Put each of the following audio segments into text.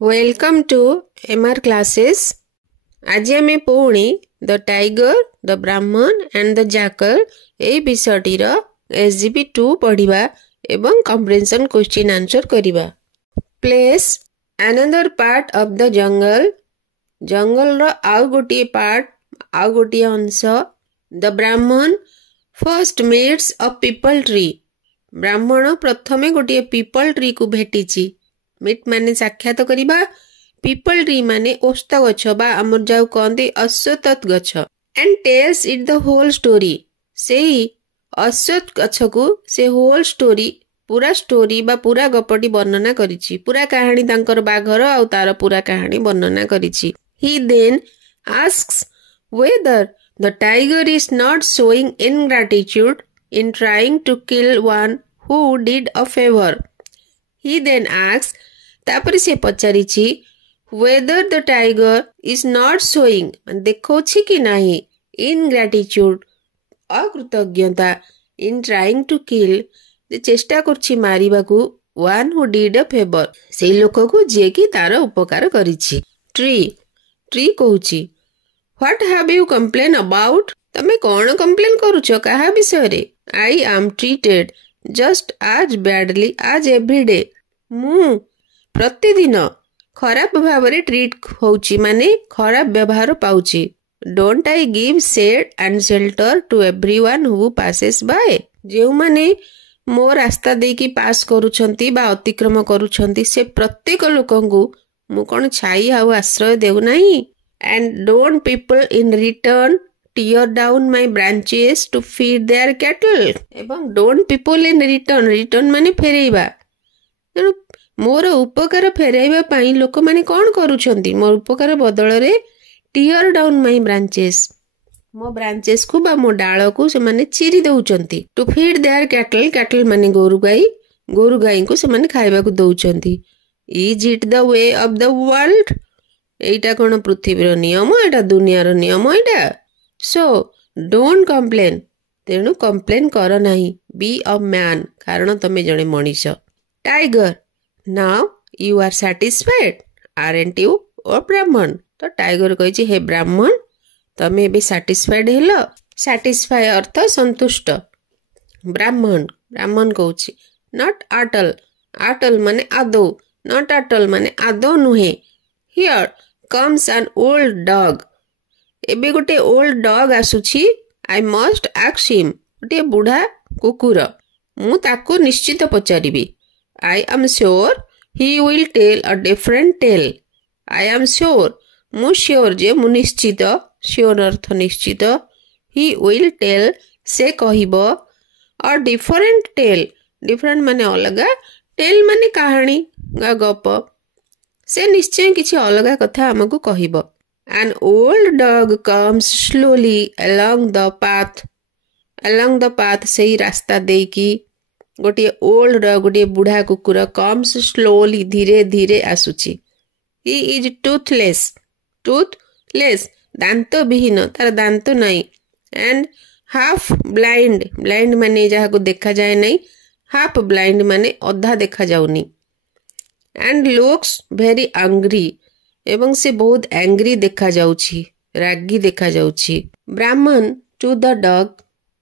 Welcome to MR classes. आज आमे पुणी the tiger the Brahmin and the jackal ए विषयटीर SGP 2 पढ़िबा एवं कम्प्रेhension क्वेश्चन आंसर करिबा। Place another part of the jungle जंगल रो आउ गोटिए पार्ट आउ गोटिए अंश। The Brahmin first meets a peepal tree ब्राह्मण प्रथमे गोटिए पीपल ट्री को भेटिची। मीट माने साक्षात करिबा पीपल ट्री माने ओस्ता गछ बा हमर जाऊ कहंती अश्वत्थ गछ and tells it the whole story सेही अश्वत्थ गछ को से होल स्टोरी पूरा स्टोरी बा पूरा गपटी वर्णना करिछि। पूरा कहानी तांकर बाघर आ तार पूरा कहानी वर्णना करिछि। He then asks whether the tiger is not showing ingratitude in trying to kill one who did a favor. He then asks तापर से पचारिछि whether the tiger is not showing देखौछि कि नाही ingratitude अकृतज्ञता in trying to kill जे चेष्टा करछि मारिबाकू one who did a favor से लोक को जे कि तार उपकार करिछि। ट्री कहूछि what have you complain about तमे कोन कंप्लेन करूछ काहा विषय रे। I am treated just as badly as every day मु प्रतिदिन खराब भावरे ट्रीट होउची माने खराब व्यवहार पाउची। Don't I give shade and shelter to everyone who passes by जेउ माने मो रास्ता देकी पास करूछंती बा अतिक्रम करूछंती से प्रत्येक लोकंगु मु कोन छाई आउ आश्रय देउ नाही। And don't people in return tear down my branches to feed their cattle एवं डोंट पीपल इन रिटर्न माने फेरेइबा मोर उपकार फेराइबा पाई लोक माने कोन करूछंती मोर उपकार बदल रे टीयर डाउन माय ब्रांचेस मो ब्रांचेस को बा मो डाळ को से माने चिरी दउचंती टू फीड देयर कैटल माने गोरु गाई को से माने खाइबा को दउचंती। Is it the way of the world एटा कोन पृथ्वीर नियम एटा दुनियार नियम एटा। सो डोंट कंप्लेन तेनु कंप्लेन कर नाही। बी अ मैन कारण तमे जणे मनीष। Tiger Now you are satisfied, aren't you? or ब्राह्मण तो टाइगर कहिछि हे ब्राह्मण तमे बे satisfied हेलो। satisfy अर्थ संतुष्ट। ब्राह्मण कहछि not atal माने आदौ not atal माने आदौ नुहे। Here comes an old dog एबे गोटे old dog आसुछि। I must ask him गोटे बुढ़ा कुकुर मु ताको निश्चित पचारिबी। I am sure he will tell a different tale. I am sure मु sure जे मु निश्चित sure अर्थ निश्चित he will tell से कहिबो a different tale different माने अलगा tale माने कहानी गा गप से निश्चय किछि अलगा कथा हमकु कहिबो। An old dog comes slowly along the path से रास्ता देकी गोटे ओल्ड गोटे बुढ़ा कुकुर कम्स स्लोली धीरे धीरे आसुची। ही इज टूथलेस दांत विहीन तार दांत नहीं। एंड हाफ ब्लाइंड माने जहा को देखा जाए नहीं हाफ ब्लाइंड माने अधा देखा जाउनी। एंड लुक्स वेरी एंग्री एवं से बहुत एंग्री देखा जाउची रागी देखा जाउची। ब्राह्मण टू द डॉग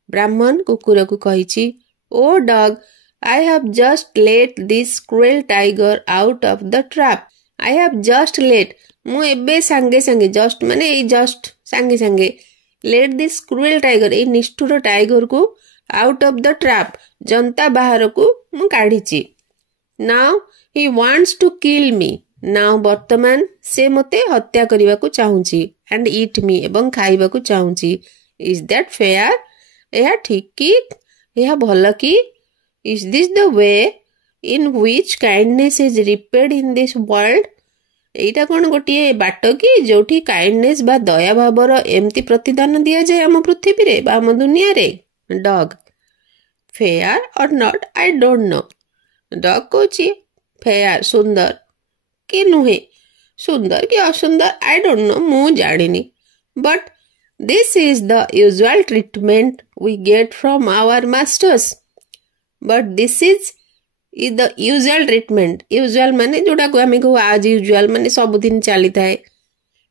ब्राह्मण कुकुर को कहिची ओ dog I have just let this cruel tiger out of the trap. I have just let मु एबे संगे just माने ए just संगे let this cruel tiger ए निष्ठुर टाइगर को out of the trap जनता बाहर को मु काढिची। Now he wants to kill me. Now वर्तमान से मते हत्या करिबा को चाहूची and eat me एवं खाइबा को चाहूची। Is that fair? एहा ठीक की एहा भल की। Is this the way in which kindness is repaid in this world? एटा कोन गोटिए बाट की जोठी काइंडनेस बा दया भावर एमती प्रतिदान दिया जाए हम पृथ्वी रे बा हम दुनिया रे। डॉग फेयर और not I don't no dog Kochi fair सुंदर कि नुहे सुंदर कि असुंदर आई डोंट नो मु जानिनी। But this is the usual treatment we get from our masters but this is is the usual treatment usual माने जोटा को आम कह आज यूजुअल माने सबुदिन चली थाए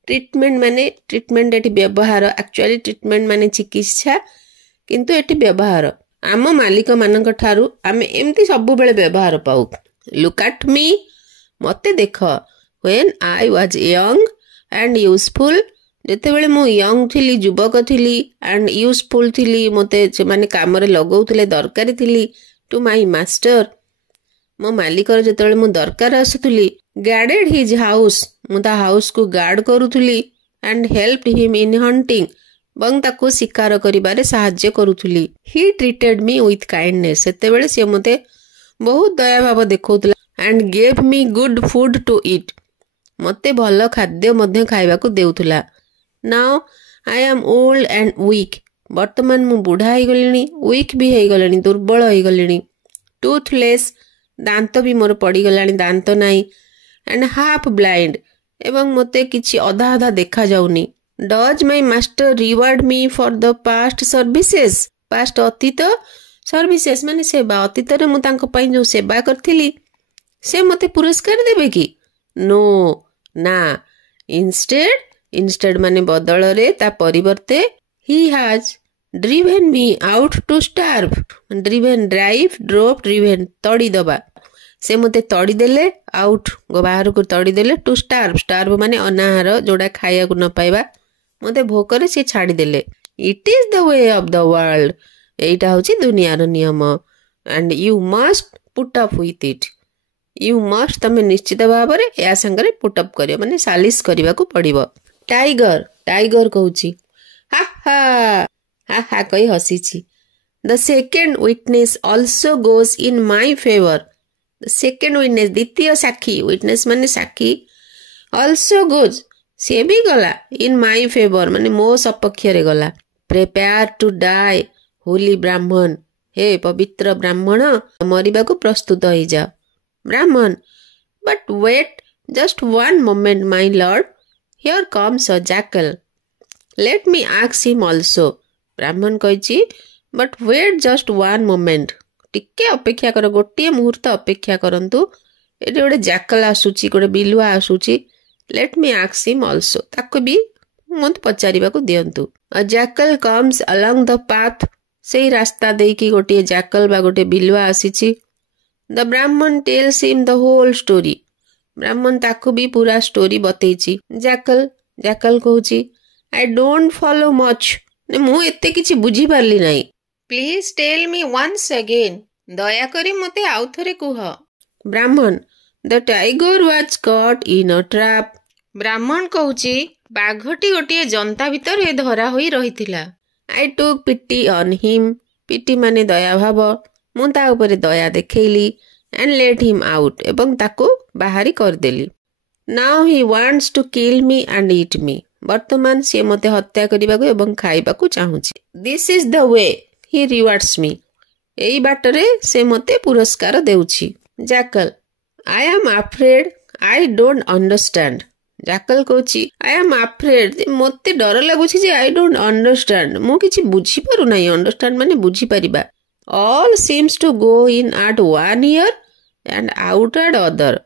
ट्रीटमेंट एटी व्यवहार एक्चुअली ट्रीटमेंट माने चिकित्सा किंतु एटी व्यवहार आम मालिक मानक ठारू आमे एमती सब बेले व्यवहार पाऊ लुक एट मी मते देख when I was young and useful जेतेबेले मु यंग थिली युवक थिली एंड यूजफुल थिली मते माने काम रे लगाउतले दरकारी थिली टू माय मास्टर मो मालिकर जेतेबेले मु दरकार आसुथुली गार्डेड हिज हाउस मु ता हाउस को गार्ड करूथुली and helped him in hunting बंग ताको शिकार करिबारे सहाय्य करूथुली he treated me with kindness सेतेबेले से मते बहुत दया भाव देखौतला and gave me good food to eat मते भल खाद्य मध्य खाइबाकू देउथुला now I am old and weak वर्तमान मु बुढ़ा हो गलिनी वीक भी हो गलिनी दुर्बल हो गलिनी टूथलेस दांत भी मोर पड़ी गलानी दांत नाही एंड हाफ ब्लाइंड एवं मते किछि अधा अधा देखा जाउनी does my master reward me for the past services past अतीत सर्विसेस माने सेवा अतीत रे मु तांको पई जो सेवा करथिली से मते पुरस्कार देबे कि नो ना इंस्टेड माने बदल रे ता परिवर्ते he has driven me out to starve driven drive drop driven तड़ी दबा से मते तड़ी देले आउट बाहर को तड़ी देले टू स्टार्व माने अनाहार जोड़ा खाया को न पाइबा मते भोकरे से छाड़ी देले it is the way of the world एटा होची दुनियार नियम and you must put up with it you must तमे निश्चित भाव रे या संगरे पुट अप करियो माने सालिस करबा को पड़िबो टाइगर कहूची हा हा कही हसीची the second witness also goes in my favour the second witness द्वितीय साक्षी विटनेस माने साक्षी ऑल्सो गोज से भी गला इन माय फेवर माने मो सपक्ष रे गला प्रिपेयर टू डाई होली ब्राह्मण हे पवित्र ब्राह्मण मरिबा को प्रस्तुत हो जा ब्राह्मण but wait just one moment my lord here comes a jackal let me ask him also ब्राह्मण कही but wait just one moment टिके अपेक्षा कर गोटे मुहूर्त अपेक्षा करंतु एटे गोटे जैकल आसुची गोटे बिलुआ आसुची let me ask him also ताको भी मत पचारिबा को दियंतु a jackal comes along the path सेही रास्ता देकी गोटे जैकल बा गोटे बिलुआ आसीची the Brahmin tells him the whole story ब्राह्मण ताको भी पूरा स्टोरी बतेची जैकल कहूची आई डोंट फॉलो मच मु एते किछि बुझी पारली नाही please tell me once again दया करी मते आउ थरे कुह ब्राह्मण the tiger was caught in a trap ब्राह्मण कहूची बाघटी गोटे जनता भितर धरा होई रहिथिला आई टुक पिटी ऑन हिम पिटी माने दया भाव मु ता ऊपर दया देखैली एंड लेट हिम आउट एवं ताको बाहरी कर देली now he wants to kill me and eat me वर्तमान सी मते हत्या करने को एवं खाइबा को चाहूची this is the way he rewards me एई बाटरे से मते पुरस्कार देउची jackal I am afraid I don't understand jackal कहूची आई एम अफ्रेड मते डर लागुची जे आई डोंट अंडरस्टैंड मु किछि बुझी पारु नाही अंडरस्टैंड माने बुझी परिबा all seems to go in at one ear and out at other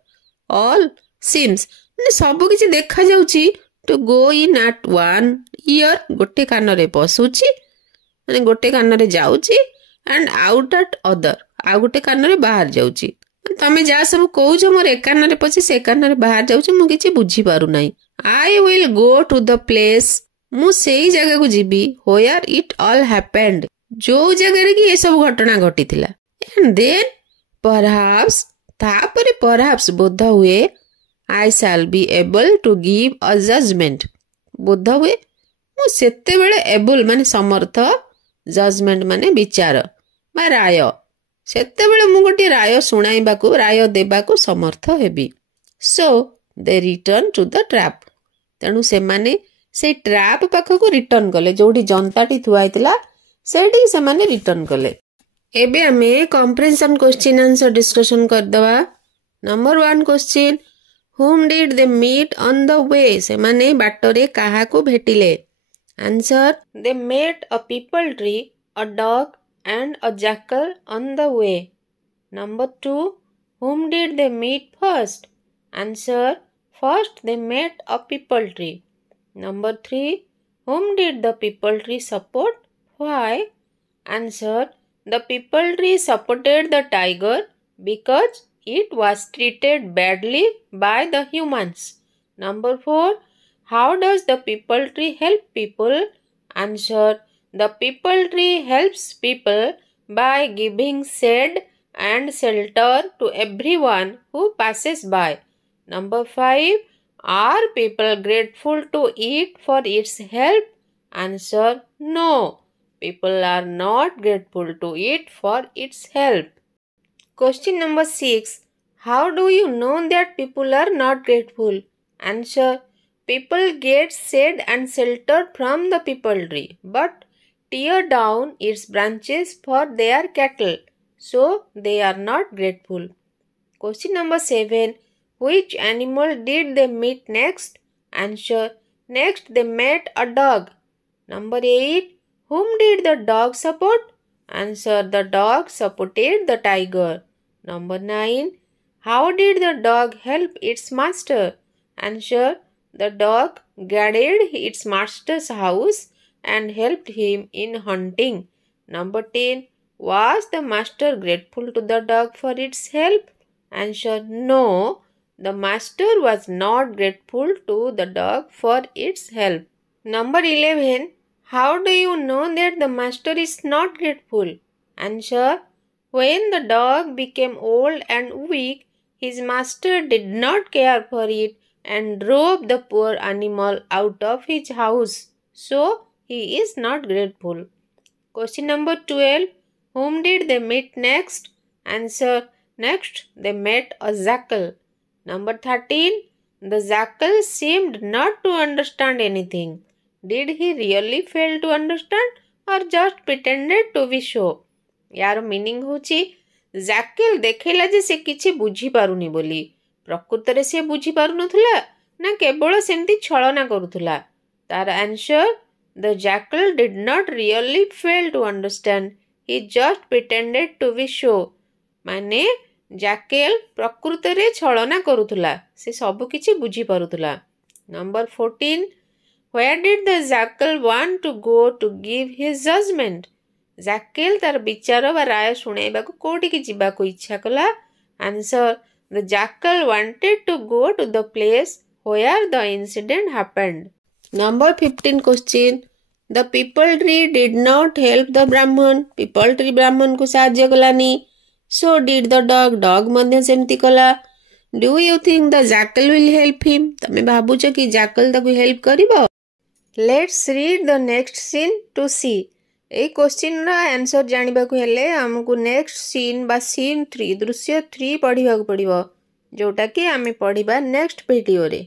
all seems माने सब किछि देखा जाउची to go in at one ear गोटे कान रे पशुची माने गोटे कान रे जाउची एंड आउट एट अदर आ गोटे कान रे बाहर जाउची तमे जा सब कहूछ मोर एक कान रे पछी से कान रे बाहर जाउची मु किछि बुझी पारु नाही I will go to the place मु सेही जगह को जीबी वेयर इट ऑल हैपेंड जो जगह रे कि ए सब घटना घटिथिला एंड देन परहैप्स तापरे परहैप्स बोध हुए I shall be able to give a judgement बोध हुए मु सेते बेले एबल माने समर्थ जजमेंट माने विचार बा राय सेते बेले मु गोटे राय सुनाइबा को राय देबा को समर्थ हेबी so they return to the trap तेणु से माने से ट्रैप पाख को रिटर्न कले जोठी जनताटी थुआइतला सेठी से माने रिटर्न कले एबे हमें कॉम्प्रिहेंशन क्वेश्चन आंसर डिस्कशन कर दवा number 1 question whom did they meet on the way से माने बाटरे काहा को भेटिले answer they met a people tree a dog and a jackal on the way number 2 Whom did they meet first? Answer. First they met a peepal tree. Number 3. Whom did the peepal tree support? Why? Answer. The peepal tree supported the tiger because it was treated badly by the humans. Number 4. How does the peepal tree help people? Answer. The peepal tree helps people by giving shade and shelter to everyone who passes by. Number 5. Are people grateful to it for its help? Answer. No. People are not grateful to it for its help. Question number 6. How do you know that people are not grateful? Answer. People get shade and shelter from the peepal tree, but tear down its branches for their cattle, so they are not grateful. Question number 7. Which animal did they meet next? Answer. Next they met a dog. Number 8. Whom did the dog support? Answer. The dog supported the tiger. Number 9. How did the dog help its master? Answer. The dog guarded its master's house and helped him in hunting. Number 10. Was the master grateful to the dog for its help? Answer. No. The master was not grateful to the dog for its help. Number 11. How do you know that the master is not grateful? Answer. When the dog became old and weak, his master did not care for it and drove the poor animal out of his house. So, he is not grateful. Question number 12. Whom did they meet next? Answer. Next, they met a jackal. Number 13. The jackal seemed not to understand anything. Did he really fail to understand or just pretended to be so? यार meaning होची Jekyll देखैला जे से किछि बुझी पारुनी बोली प्रकृत रे से बुझी पारुनथुला ना केवल सेमती छलना करूथुला. तार answer. The jackal did not really fail to understand. He just pretended to be so. माने जैकेल प्रकृत रे छलना करूथुला से सब किछि बुझी पारुथुला. Number 14. Where did the jackal want to go to give his judgment? Jekyll तार विचार व राय शुणाइबाकु कोटिकी जिबाकु इच्छा कला. Answer. The jackal wanted to go to the place where the incident happened. Number 15 question. The peepal tree did not help the Brahman. Peepal tree Brahman को साहाଯ୍य Kalani. So did the dog. Dog मध्य सेमती कला. Do you think the jackal will help him? तमे भाबुछ कि jackal ताकु help करिबो? Let's read the next scene to see. এই question answer जानिबाकु हेले हमकु next scene बा scene 3 दृश्य 3 पढ़िबाकु पड़िबो जोटा कि आमे पढ़िबा नेक्स्ट वीडियो रे.